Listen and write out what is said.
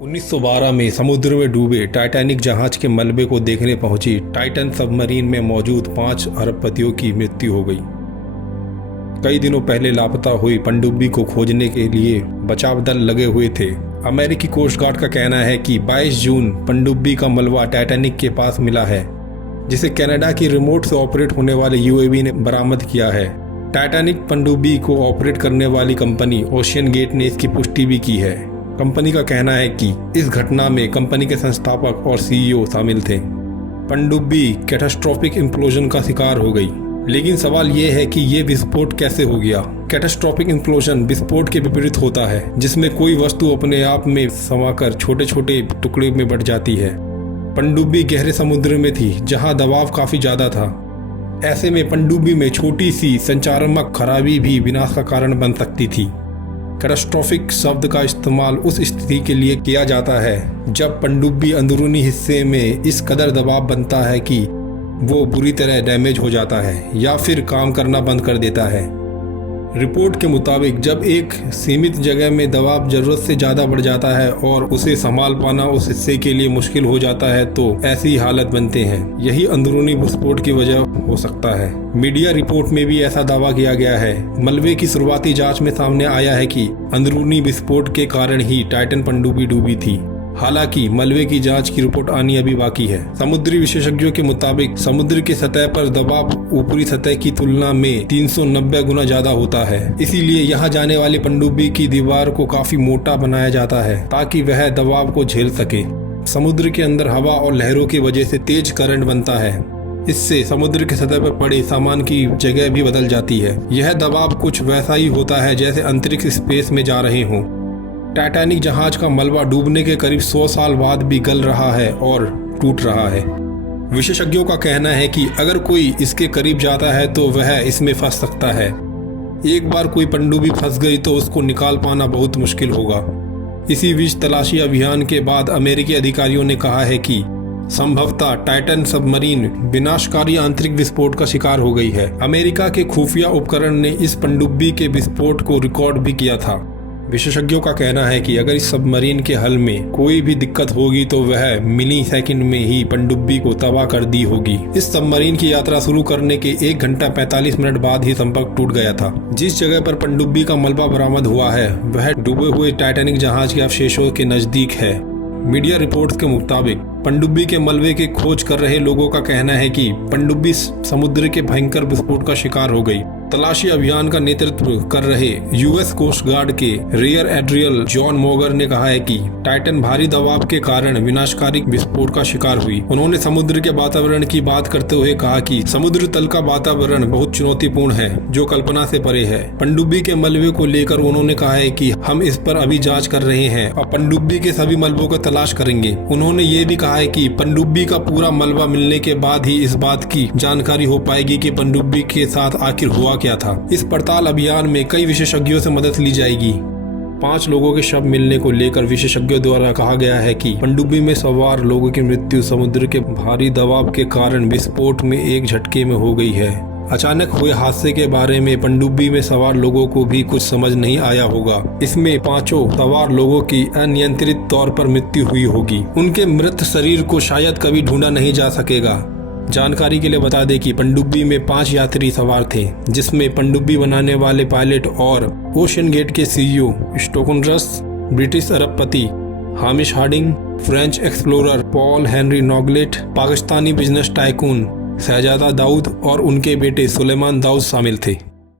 1912 में समुद्र में डूबे टाइटैनिक जहाज के मलबे को देखने पहुंची टाइटन सबमरीन में मौजूद 5 अरबपतियों की मृत्यु हो गई। कई दिनों पहले लापता हुई पनडुब्बी को खोजने के लिए बचाव दल लगे हुए थे। अमेरिकी कोस्ट गार्ड का कहना है कि 22 जून पनडुब्बी का मलबा टाइटैनिक के पास मिला है, जिसे कनाडा की रिमोट से ऑपरेट होने वाले यूएवी ने बरामद किया है। टाइटैनिक पनडुब्बी को ऑपरेट करने वाली कंपनी ओशियन गेट ने इसकी पुष्टि भी की है। कंपनी का कहना है कि इस घटना में कंपनी के संस्थापक और सीईओ शामिल थे। पनडुब्बी कैटास्ट्रोफिक इम्प्लोजन का शिकार हो गई, लेकिन सवाल ये है कि ये विस्फोट कैसे हो गया। कैटास्ट्रोफिक इम्प्लोजन विस्फोट के विपरीत होता है, जिसमें कोई वस्तु अपने आप में समाकर छोटे छोटे टुकड़े में बंट जाती है। पनडुब्बी गहरे समुद्र में थी, जहां दबाव काफी ज्यादा था। ऐसे में पनडुब्बी में छोटी सी संचारात्मक खराबी भी विनाश का कारण बन सकती थी। कैटास्ट्रोफिक शब्द का इस्तेमाल उस स्थिति के लिए किया जाता है जब पनडुब्बी अंदरूनी हिस्से में इस कदर दबाव बनता है कि वो बुरी तरह डैमेज हो जाता है या फिर काम करना बंद कर देता है। रिपोर्ट के मुताबिक जब एक सीमित जगह में दबाव जरूरत से ज़्यादा बढ़ जाता है और उसे संभाल पाना उस हिस्से के लिए मुश्किल हो जाता है तो ऐसी हालत बनते हैं। यही अंदरूनी विस्फोट की वजह हो सकता है। मीडिया रिपोर्ट में भी ऐसा दावा किया गया है। मलबे की शुरुआती जांच में सामने आया है कि अंदरूनी विस्फोट के कारण ही टाइटन पनडुब्बी डूबी थी। हालांकि मलबे की जांच की रिपोर्ट आनी अभी बाकी है। समुद्री विशेषज्ञों के मुताबिक समुद्र की सतह पर दबाव ऊपरी सतह की तुलना में 390 गुना ज्यादा होता है। इसीलिए यहाँ जाने वाली पनडुब्बी की दीवार को काफी मोटा बनाया जाता है ताकि वह दबाव को झेल सके। समुद्र के अंदर हवा और लहरों की वजह से तेज करंट बनता है। इससे समुद्र की सतह पर पड़े सामान की जगह भी बदल जाती है। यह दबाव कुछ वैसा ही होता है जैसे अंतरिक्ष स्पेस में जा रहे हों। टाइटैनिक जहाज का मलबा डूबने के करीब 100 साल बाद भी गल रहा है और टूट रहा है। विशेषज्ञों का कहना है कि अगर कोई इसके करीब जाता है तो वह इसमें फंस सकता है। एक बार कोई पनडुब्बी फंस गई तो उसको निकाल पाना बहुत मुश्किल होगा। इसी बीच तलाशी अभियान के बाद अमेरिकी अधिकारियों ने कहा है कि संभवतः टाइटन सबमरीन विनाशकारी आंतरिक विस्फोट का शिकार हो गई है। अमेरिका के खुफिया उपकरण ने इस पनडुब्बी के विस्फोट को रिकॉर्ड भी किया था। विशेषज्ञों का कहना है कि अगर इस सबमरीन के हल में कोई भी दिक्कत होगी तो वह मिली सेकंड में ही पनडुब्बी को तबाह कर दी होगी। इस सबमरीन की यात्रा शुरू करने के 1 घंटा 45 मिनट बाद ही संपर्क टूट गया था। जिस जगह पर पनडुब्बी का मलबा बरामद हुआ है वह डूबे हुए टाइटैनिक जहाज के अवशेषों के नजदीक है। मीडिया रिपोर्ट्स के मुताबिक पनडुब्बी के मलबे की खोज कर रहे लोगों का कहना है कि पनडुब्बी समुद्र के भयंकर विस्फोट का शिकार हो गई। तलाशी अभियान का नेतृत्व कर रहे यूएस कोस्ट गार्ड के रियर एडमिरल जॉन मोगर ने कहा है कि टाइटन भारी दबाव के कारण विनाशकारी विस्फोट का शिकार हुई। उन्होंने समुद्र के वातावरण की बात करते हुए कहा कि समुद्र तल का वातावरण बहुत चुनौतीपूर्ण है, जो कल्पना से परे है। पनडुब्बी के मलबे को लेकर उन्होंने कहा है कि हम इस पर अभी जांच कर रहे हैं और पनडुब्बी के सभी मलबों को तलाश करेंगे। उन्होंने ये भी कहा है कि पनडुब्बी का पूरा मलबा मिलने के बाद ही इस बात की जानकारी हो पाएगी कि पनडुब्बी के साथ आखिर हुआ क्या था। इस पड़ताल अभियान में कई विशेषज्ञों से मदद ली जाएगी। 5 लोगों के शव मिलने को लेकर विशेषज्ञों द्वारा कहा गया है कि पनडुब्बी में सवार लोगों की मृत्यु समुद्र के भारी दबाव के कारण विस्फोट में एक झटके में हो गई है। अचानक हुए हादसे के बारे में पनडुब्बी में सवार लोगों को भी कुछ समझ नहीं आया होगा। इसमें 5 सवार लोगों की अनियंत्रित तौर पर मृत्यु हुई होगी। उनके मृत शरीर को शायद कभी ढूंढा नहीं जा सकेगा। जानकारी के लिए बता दें कि पनडुब्बी में 5 यात्री सवार थे, जिसमें पनडुब्बी बनाने वाले पायलट और ओशियन गेट के सीईओ स्टोकन रस, ब्रिटिश अरबपति Hamish Harding, French explorer Paul Henri Nargeolet, Pakistani business tycoon Shahzada Dawood और उनके बेटे सुलेमान दाऊद शामिल थे।